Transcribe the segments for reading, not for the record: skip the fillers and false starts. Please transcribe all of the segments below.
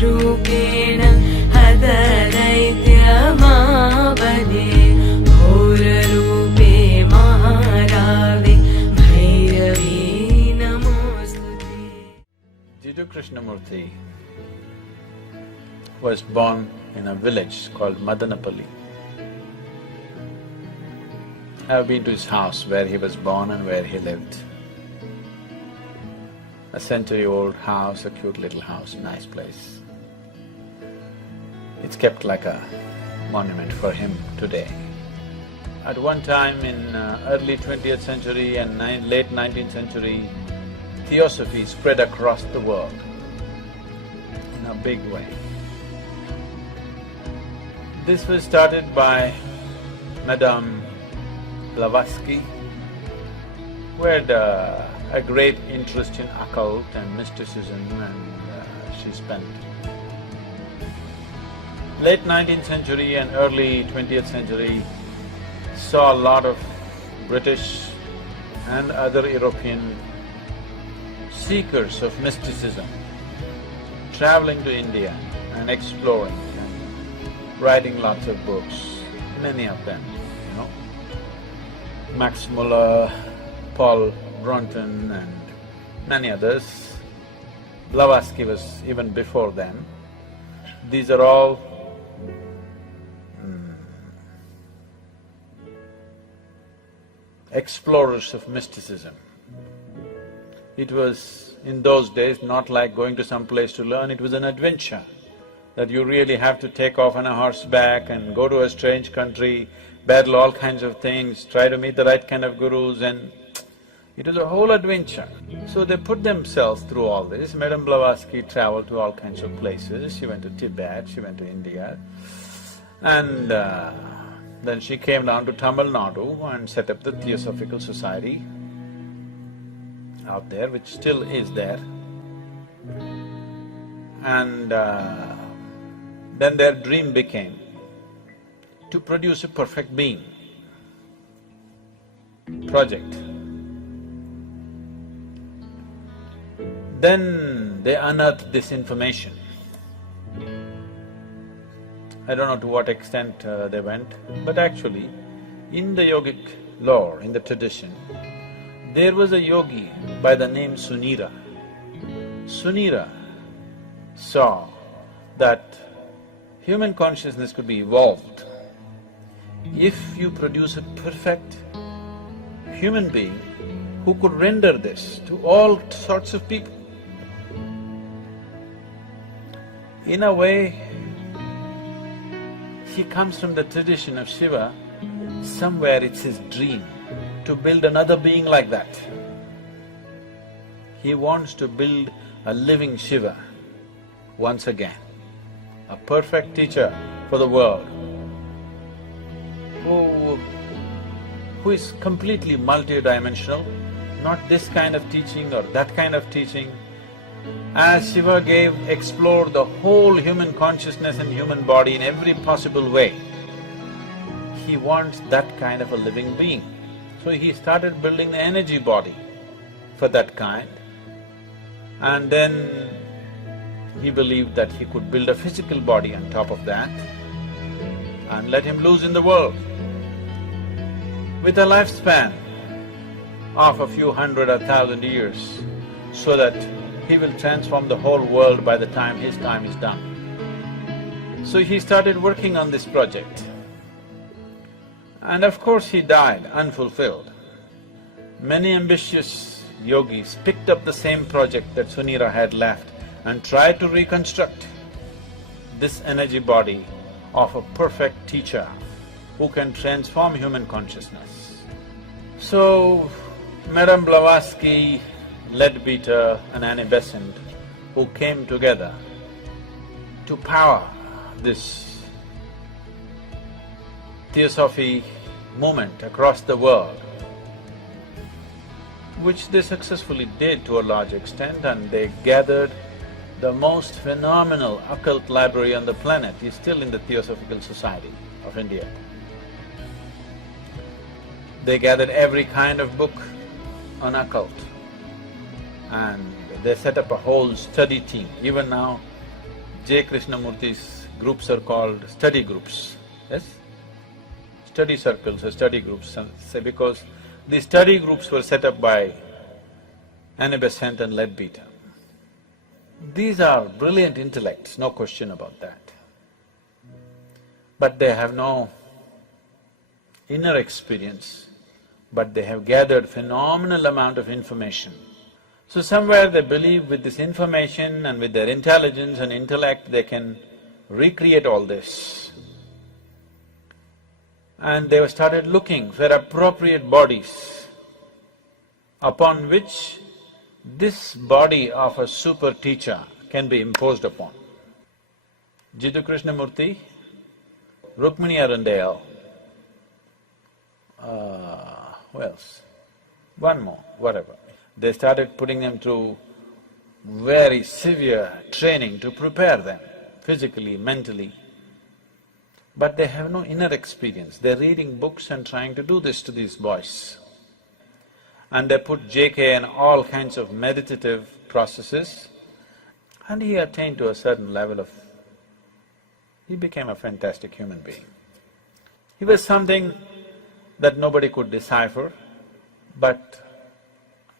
रूपेण हतदैत्यमाबले घोररूपे महारावे भैरवी नमोस्तुते। Jiddu Krishnamurti was born in a village called Madanapalli. I've been to his house where he was born and where he lived. A century-old house, a cute little house, nice place. It's kept like a monument for him today. At one time in early 20th century and late 19th century, Theosophy spread across the world in a big way. This was started by Madame Blavatsky, who had a great interest in occult and mysticism, and she spent late 19th century and early 20th century saw a lot of British and other European seekers of mysticism traveling to India and exploring and writing lots of books, many of them, you know. Max Muller, Paul Brunton and many others. Blavatsky was even before them. These are all explorers of mysticism. It was in those days not like going to some place to learn, it was an adventure that you really have to take off on a horseback and go to a strange country, battle all kinds of things, try to meet the right kind of gurus, and it was a whole adventure. So they put themselves through all this. Madame Blavatsky traveled to all kinds of places. She went to Tibet, she went to India, and then she came down to Tamil Nadu and set up the Theosophical Society out there, which still is there. And then their dream became to produce a perfect being project. Then they unearthed this information. I don't know to what extent they went, but actually, in the yogic lore, in the tradition, there was a yogi by the name Sunira. Sunira saw that human consciousness could be evolved if you produce a perfect human being who could render this to all sorts of people. In a way, he comes from the tradition of Shiva. Somewhere it's his dream to build another being like that. He wants to build a living Shiva once again, a perfect teacher for the world, who is completely multidimensional, not this kind of teaching or that kind of teaching. As Shiva explored the whole human consciousness and human body in every possible way, he wants that kind of a living being. So he started building the energy body for that kind, and then he believed that he could build a physical body on top of that and let him loose in the world with a lifespan of a few hundred or thousand years, so that he will transform the whole world by the time his time is done. So he started working on this project. And of course he died unfulfilled. Many ambitious yogis picked up the same project that Sunira had left and tried to reconstruct this energy body of a perfect teacher who can transform human consciousness. So, Madame Blavatsky, Leadbeater and Annie Besant, who came together to power this Theosophy movement across the world, which they successfully did to a large extent, and they gathered the most phenomenal occult library on the planet is still in the Theosophical Society of India. They gathered every kind of book on occult, and they set up a whole study team. Even now, J. Krishnamurti's groups are called study groups, yes? Study circles or study groups, say because these study groups were set up by Annie and Leadbeater. These are brilliant intellects, no question about that. But they have no inner experience, but they have gathered phenomenal amount of information. So somewhere they believe with this information and with their intelligence and intellect, they can recreate all this. And they started looking for appropriate bodies upon which this body of a super teacher can be imposed upon. Jiddu Krishnamurti, Rukmini Arundale, who else? One more, whatever. They started putting them through very severe training to prepare them, physically, mentally. But they have no inner experience. They're reading books and trying to do this to these boys. And they put JK in all kinds of meditative processes, and he attained to a certain level of… he became a fantastic human being. He was something that nobody could decipher, but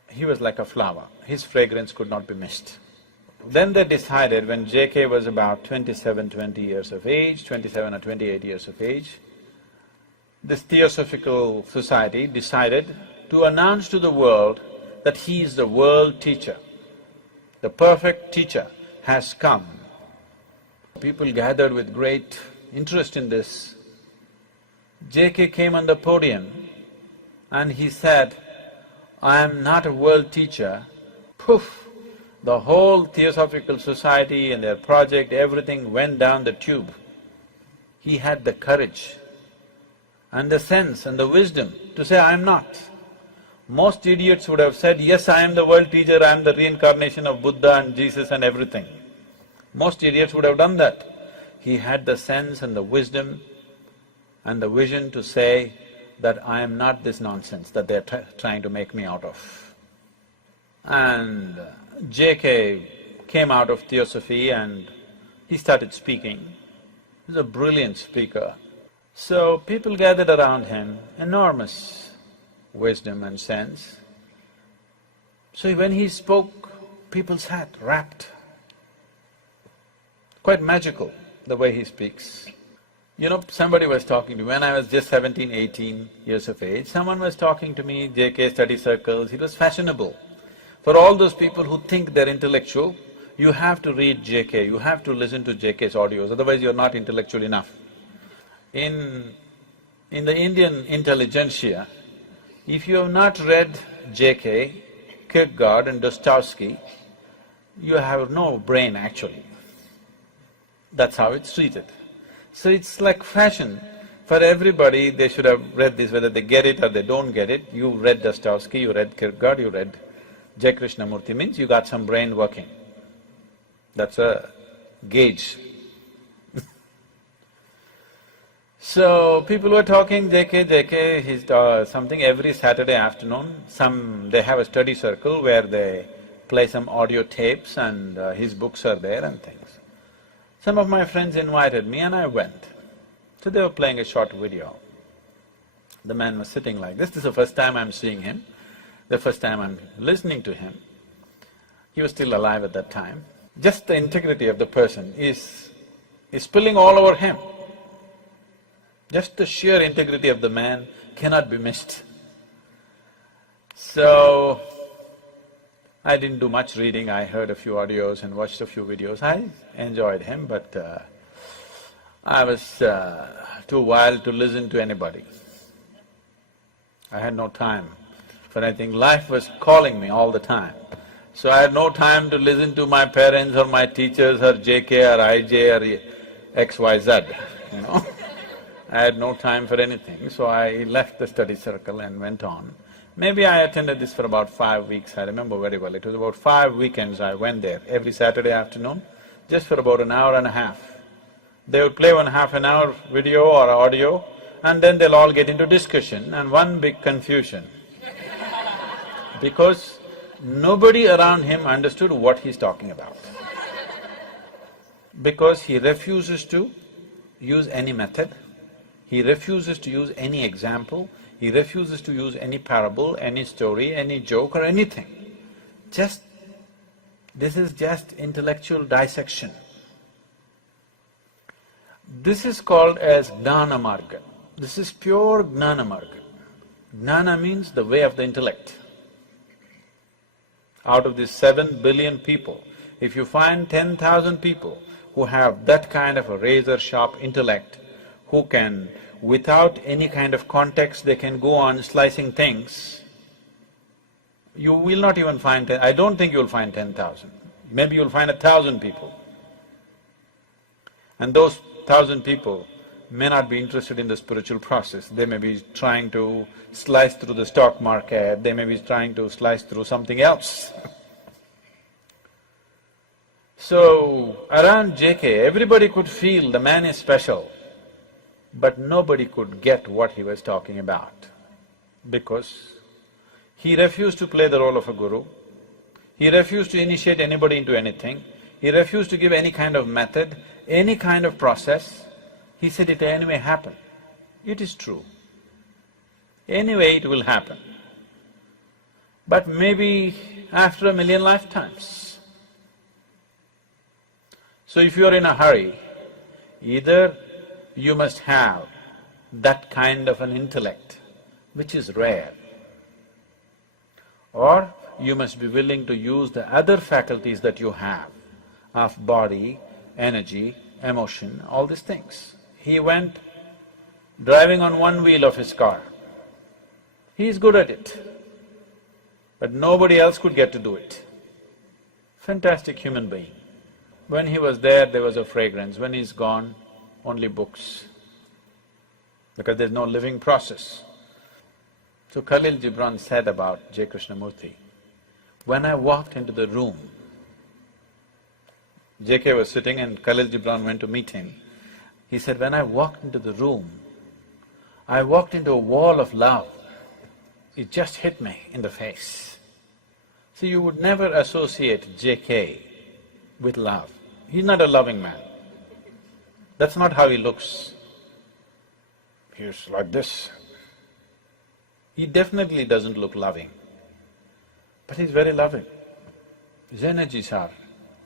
he was like a flower, his fragrance could not be missed. Then they decided, when JK was about 20 years of age, 27 or 28 years of age, this Theosophical Society decided to announce to the world that he is the world teacher. The perfect teacher has come. People gathered with great interest in this. JK came on the podium and he said, "I am not a world teacher." Poof! The whole Theosophical Society and their project, everything went down the tube. He had the courage and the sense and the wisdom to say, "I am not." Most idiots would have said, "Yes, I am the world teacher, I am the reincarnation of Buddha and Jesus and everything." Most idiots would have done that. He had the sense and the wisdom and the vision to say that I am not this nonsense that they're trying to make me out of. And JK came out of Theosophy and he started speaking. He was a brilliant speaker. So people gathered around him, enormous wisdom and sense. So when he spoke, people sat rapt. Quite magical, the way he speaks. You know, somebody was talking to me, when I was just 17, 18 years of age, someone was talking to me, JK study circles, it was fashionable. For all those people who think they're intellectual, you have to read JK, you have to listen to JK's audios, otherwise you're not intellectual enough. In the Indian intelligentsia, if you have not read JK, Kierkegaard and Dostoevsky, you have no brain actually. That's how it's treated. So it's like fashion. For everybody, they should have read this, whether they get it or they don't get it. You read Dostoevsky, you read Kierkegaard, you read J. Krishnamurti, means you got some brain working. That's a gauge. So people were talking, JK, he's something every Saturday afternoon, they have a study circle where they play some audio tapes and his books are there and things. Some of my friends invited me and I went. So they were playing a short video. The man was sitting like this is the first time I'm seeing him, the first time I'm listening to him. He was still alive at that time. Just the integrity of the person is spilling all over him. Just the sheer integrity of the man cannot be missed. So, I didn't do much reading, I heard a few audios and watched a few videos. I enjoyed him, but I was too wild to listen to anybody. I had no time for anything. Life was calling me all the time. So I had no time to listen to my parents or my teachers or JK or IJ or XYZ, you know. I had no time for anything, so I left the study circle and went on. Maybe I attended this for about 5 weeks, I remember very well. It was about 5 weekends I went there, every Saturday afternoon, just for about an hour and a half. They would play 1.5 an hour video or audio, and then they'll all get into discussion and one big confusion. Because nobody around him understood what he's talking about. because he refuses to use any method, he refuses to use any example, he refuses to use any parable, any story, any joke or anything. This is just intellectual dissection. This is called as Gnana Marga. This is pure Gnana Marga. Gnana means the way of the intellect. Out of these 7 billion people, if you find 10,000 people who have that kind of a razor-sharp intellect, who can, without any kind of context, they can go on slicing things, you will not even find I don't think you'll find 10,000. Maybe you'll find 1,000 people. And those 1,000 people may not be interested in the spiritual process. They may be trying to slice through the stock market, they may be trying to slice through something else. So, around JK, everybody could feel the man is special, but nobody could get what he was talking about, because he refused to play the role of a guru, he refused to initiate anybody into anything, he refused to give any kind of method, any kind of process. He said it anyway happen. It is true. Anyway it will happen. But maybe after 1,000,000 lifetimes. So if you're in a hurry, either you must have that kind of an intellect, which is rare, or you must be willing to use the other faculties that you have of body, energy, emotion, all these things. He went driving on one wheel of his car. He is good at it, but nobody else could get to do it. Fantastic human being. When he was there was a fragrance, when he's gone, only books, because there's no living process. So Khalil Gibran said about J. Krishnamurti, when I walked into the room, JK was sitting and Khalil Gibran went to meet him. He said, when I walked into the room, I walked into a wall of love. It just hit me in the face. So you would never associate JK with love. He's not a loving man. That's not how he looks. He's like this. He definitely doesn't look loving, but he's very loving. His energies are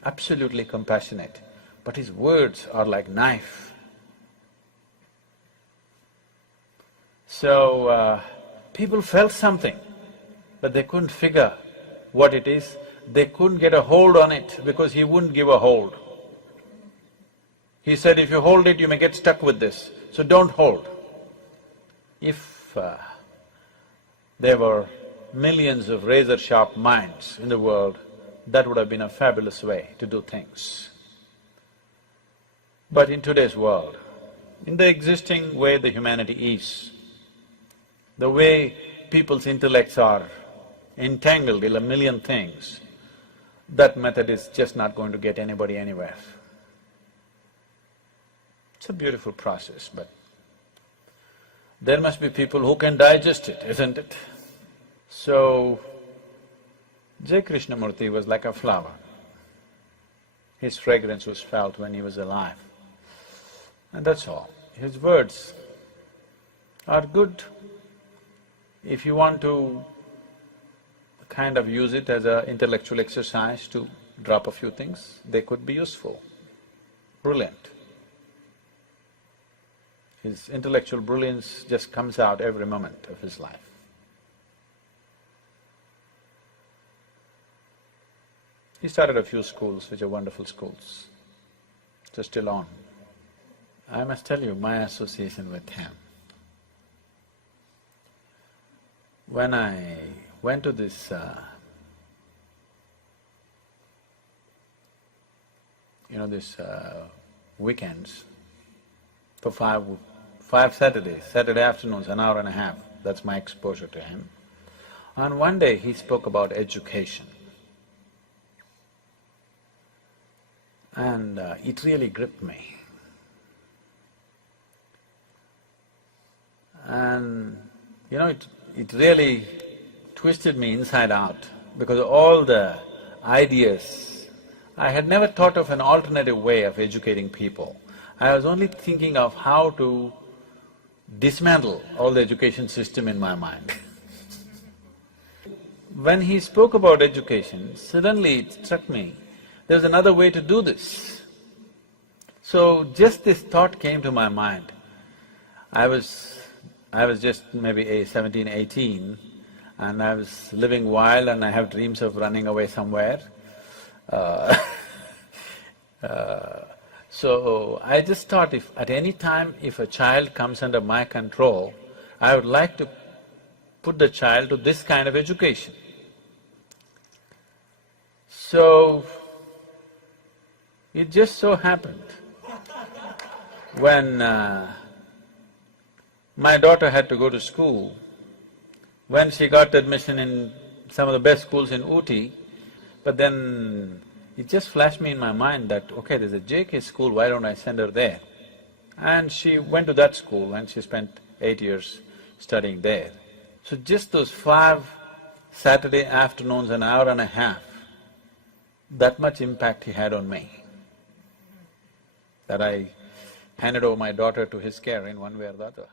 absolutely compassionate, but his words are like knife. So, people felt something, but they couldn't figure what it is. They couldn't get a hold on it because he wouldn't give a hold. He said, if you hold it, you may get stuck with this, so don't hold. If there were millions of razor-sharp minds in the world, that would have been a fabulous way to do things. But in today's world, in the existing way the humanity is, the way people's intellects are entangled in 1,000,000 things, that method is just not going to get anybody anywhere. It's a beautiful process, but there must be people who can digest it, isn't it? So, J. Krishnamurti was like a flower. His fragrance was felt when he was alive, and that's all. His words are good. If you want to kind of use it as an intellectual exercise to drop a few things, they could be useful, brilliant. His intellectual brilliance just comes out every moment of his life. He started a few schools, which are wonderful schools. They're still on. I must tell you my association with him. When I went to this weekends for five Saturdays, Saturday afternoons, an hour and a half, that's my exposure to him. And one day he spoke about education. And it really gripped me. And it really twisted me inside out, because all the ideas I had never thought of an alternative way of educating people. I was only thinking of how to dismantle all the education system in my mind. When he spoke about education, suddenly it struck me, there's another way to do this. So just this thought came to my mind. I was just maybe 17, 18, and I was living wild and I have dreams of running away somewhere. Uh, so I just thought if at any time if a child comes under my control, I would like to put the child to this kind of education. So, it just so happened, when my daughter had to go to school, when she got admission in some of the best schools in Ooty, but then it just flashed me in my mind that, okay, there's a JK school, why don't I send her there? And she went to that school and she spent 8 years studying there. So just those 5 Saturday afternoons, an hour and a half, that much impact he had on me, that I handed over my daughter to his care in one way or the other.